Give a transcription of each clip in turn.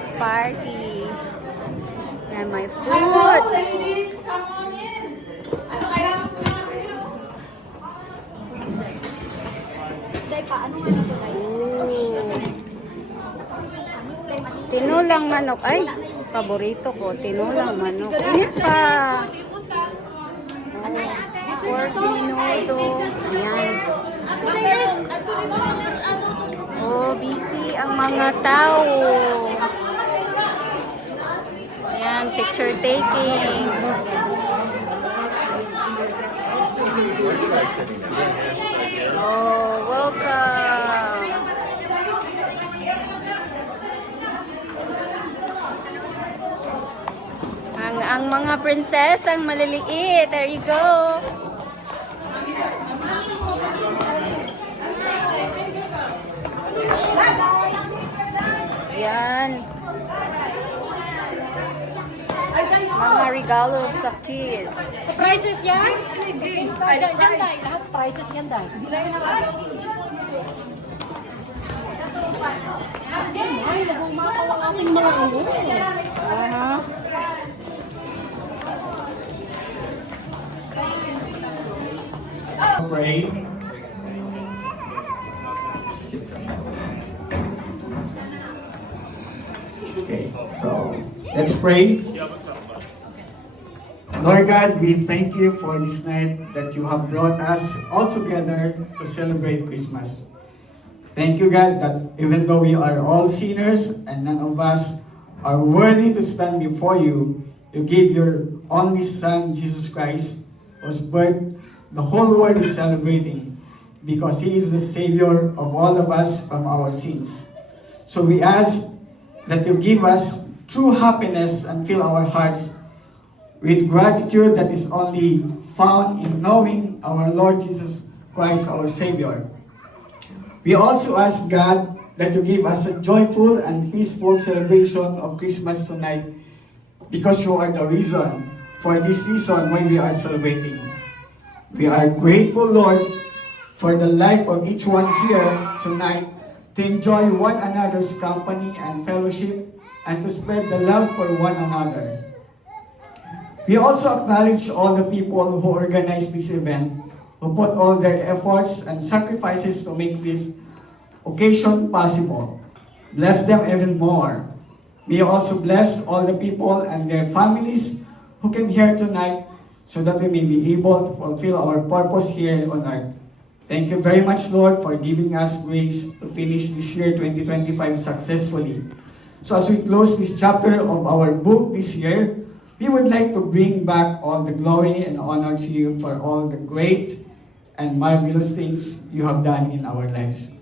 Christmas party. And my Hello, food. ladies! Come on in! Ano kailangan ko naman kayo? Teka, ano nga na ito? Tinulang manok. Ay, paborito ko. Tinulang manok. Init pa. Oh, 40 minuto. Ayan. Oh, busy ang mga tao. Ayan, picture taking. Oh, welcome. Ang mga princess, ang maliliit. There you go. Yan. Mga regalo sa kids. Prices yan? Diyan tayo. Lahat prices yan tayo. Ay, nagumakaw ang ating mga ano. Pray. Okay, so let's pray. Lord God, we thank you for this night that you have brought us all together to celebrate Christmas. Thank you, God, that even though we are all sinners and none of us are worthy to stand before you, you gave your only Son, Jesus Christ, whose birth the whole world is celebrating because He is the Savior of all of us from our sins. So we ask that you give us true happiness and fill our hearts with gratitude that is only found in knowing our Lord Jesus Christ, our Savior. We also ask God that you give us a joyful and peaceful celebration of Christmas tonight because you are the reason for this season when we are celebrating. We are grateful, Lord, for the life of each one here tonight to enjoy one another's company and fellowship and to spread the love for one another. We also acknowledge all the people who organized this event, who put all their efforts and sacrifices to make this occasion possible. Bless them even more. May you also bless all the people and their families who came here tonight so that we may be able to fulfill our purpose here on earth. Thank you very much, Lord, for giving us grace to finish this year 2025 successfully. So as we close this chapter of our book this year, we would like to bring back all the glory and honor to you for all the great and marvelous things you have done in our lives.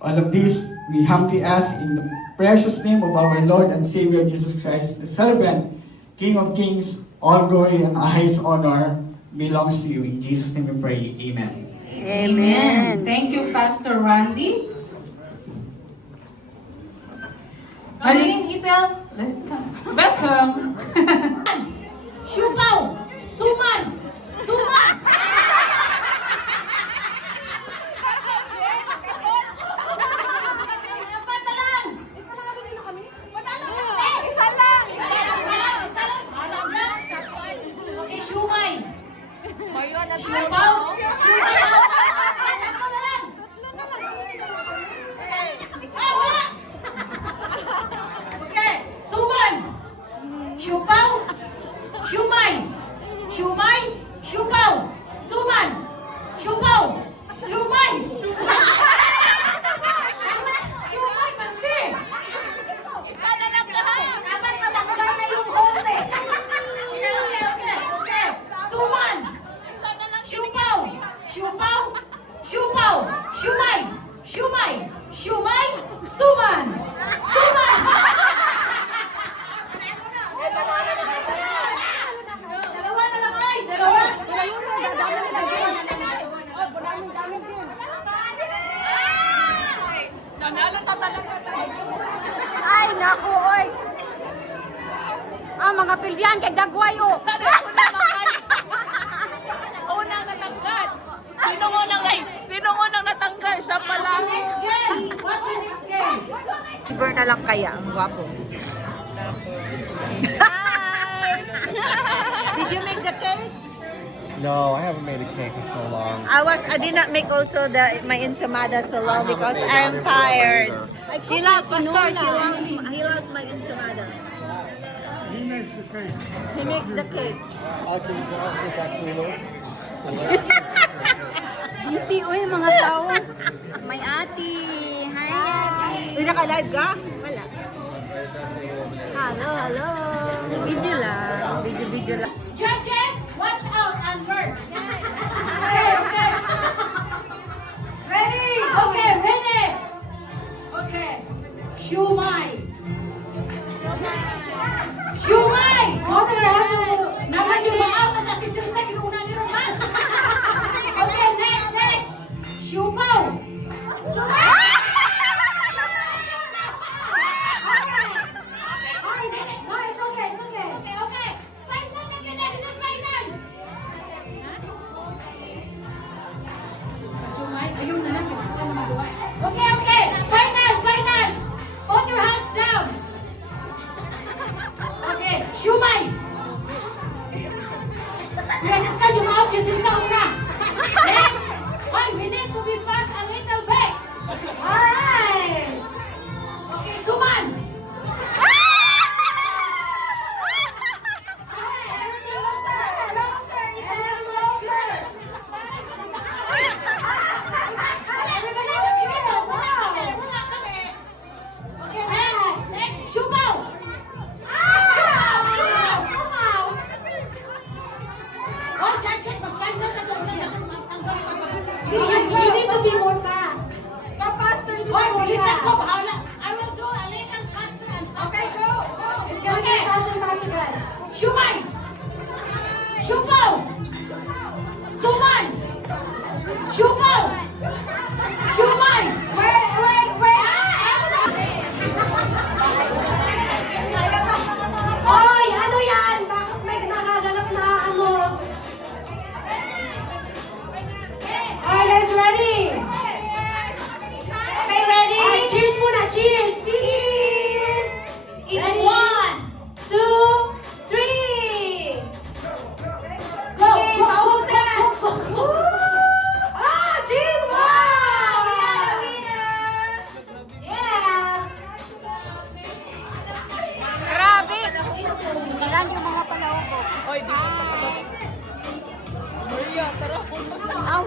All of this we humbly ask in the precious name of our Lord and Savior Jesus Christ, the celebrant, King of Kings. All glory and highest honor belongs to you. In Jesus' name we pray. Amen. Amen. Thank you, Pastor Randy. Mariling Itel. Welcome. Siupaw! Suman! Suman! Isa lang! Okay, siumay! Siupaw! Okay, suman! Siupaw! Siumay! Siumay! Siupaw! Suman! Siupaw! Siumay! Siumay, mandi! Isa na lang lahat! Dapat matakban na yung host eh! Okay. Suman! Siupaw! Siupaw! Siupaw! Siumay! Siumay! Siumay! Suman! Suman! Dalawa na lang ay! Dalawa! Nanalo ta talaga tayo! Ay, naku, oy. Mga pilyan kay Dagway, oh. Unang natanggal! Sino unang natanggal? ka, siya pa lang. Next game. What's the next game? Burn na lang kaya, ang gwapo. Hi! Did you make the cake? No, I haven't made a cake in so long. I did not make also my ensamada so long because I'm tired. She loves pastor. He loves my ensamada. He makes the cake. He makes the cake. Can you go out with that cooler? Busy, uy, mga tao. May ate. Hi, ate. Uy, naka-live ka? Wala. Hello. Video lang. Video lang. Judges, watch out and learn. Ready? Okay, ready. Okay. Shumai. Shumai. Water naman yung out sa tisirsa kinuna ni Roman. Okay, next. Shumau. No, it's okay. Okay. Final na yun. This is final. Ayun na lang. Okay. Final. Put your hands down. Okay. Shumai. Yes, ka out. Yes, isa una. Next. We need to be fast a little bit. Alright. Okay, Suman. You need to be more fast. Faster. I will do a little faster. Okay, go. It's going to be faster, guys. Shumai. Shumau. Suman. Shumau. Shumai. Wait. Oy, ano yan? Bakit may nakaganap na ano? Alright, guys, ready? Okay, ready? Cheers muna, cheers! In ready? 1, 2, 3! Go! Ah, Jean! Wow! We are the winner! Yes! Grabe! Ilan yung mga palawak ko? Oy, di ko pa ba? Maria, tara. Aw.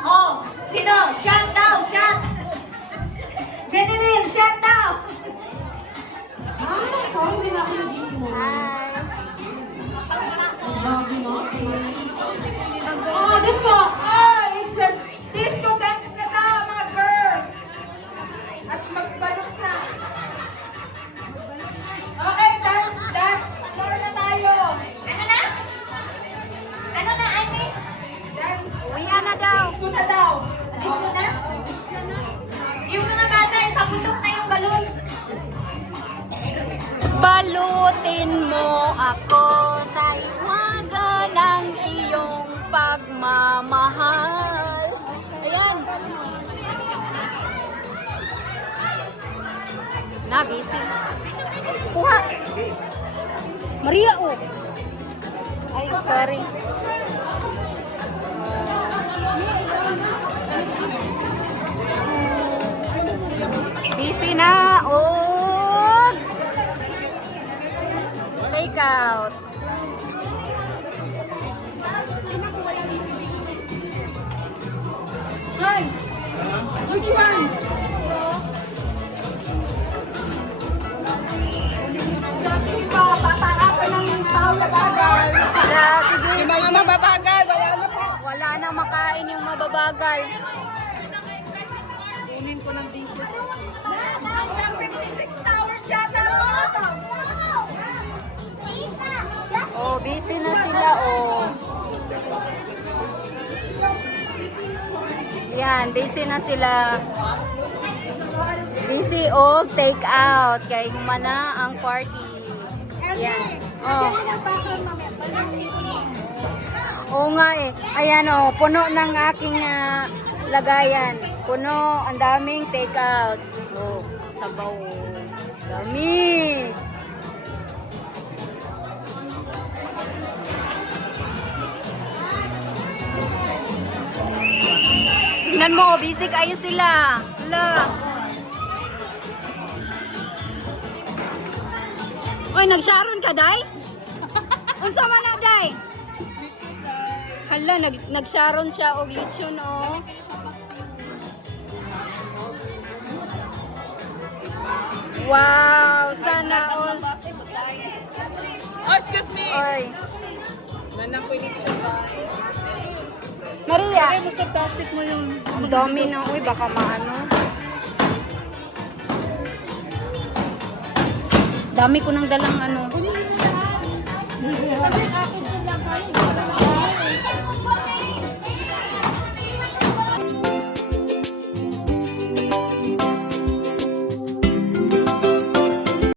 Oh, sino? Shut down, shut! Jeneline, shut down! Sorry, din ako naging mo. Oh, disco! Oh, it's a disco dance na daw, mga girls! At magbalot na. Okay, dance floor na tayo. Ano na, Amy? Dance. Uya na daw. Disco na daw. Disco na? Yung mga bata, ipaputok na yung balon. Balutin mo ako sa iwaga ng iyong pagmamahal. Ayan. Busy. Kuha. Maria, oh. Ay, sorry. Busy na, og take out. Hi. Which one? Pataasan ng tao na bagal. Sige, Yung mga mababagal, wala na po. wala na makain yung mababagal. Kunin ko ng dito. 56 towers yata. Oh, busy na sila, oh. Yan, busy na sila. Busy og take out. Kaya humana ang party. Yan. Oh. Oo nga eh. Ayan o, puno ng aking lagayan. Puno, ang daming take out. Oh, sabaw. Dami. Tingnan mo, busy kayo sila. Hala. Oy, nag-sharon ka, Day? Unsa man na, Day? Hala, nag-sharon siya og lechon, oh. Wow, sana all. Oh, excuse me. Oy. Nanang ko ini sa Maria, mo sa plastic mo yung ang dami na. Uy, baka maano. Dami ko nang dalang ano.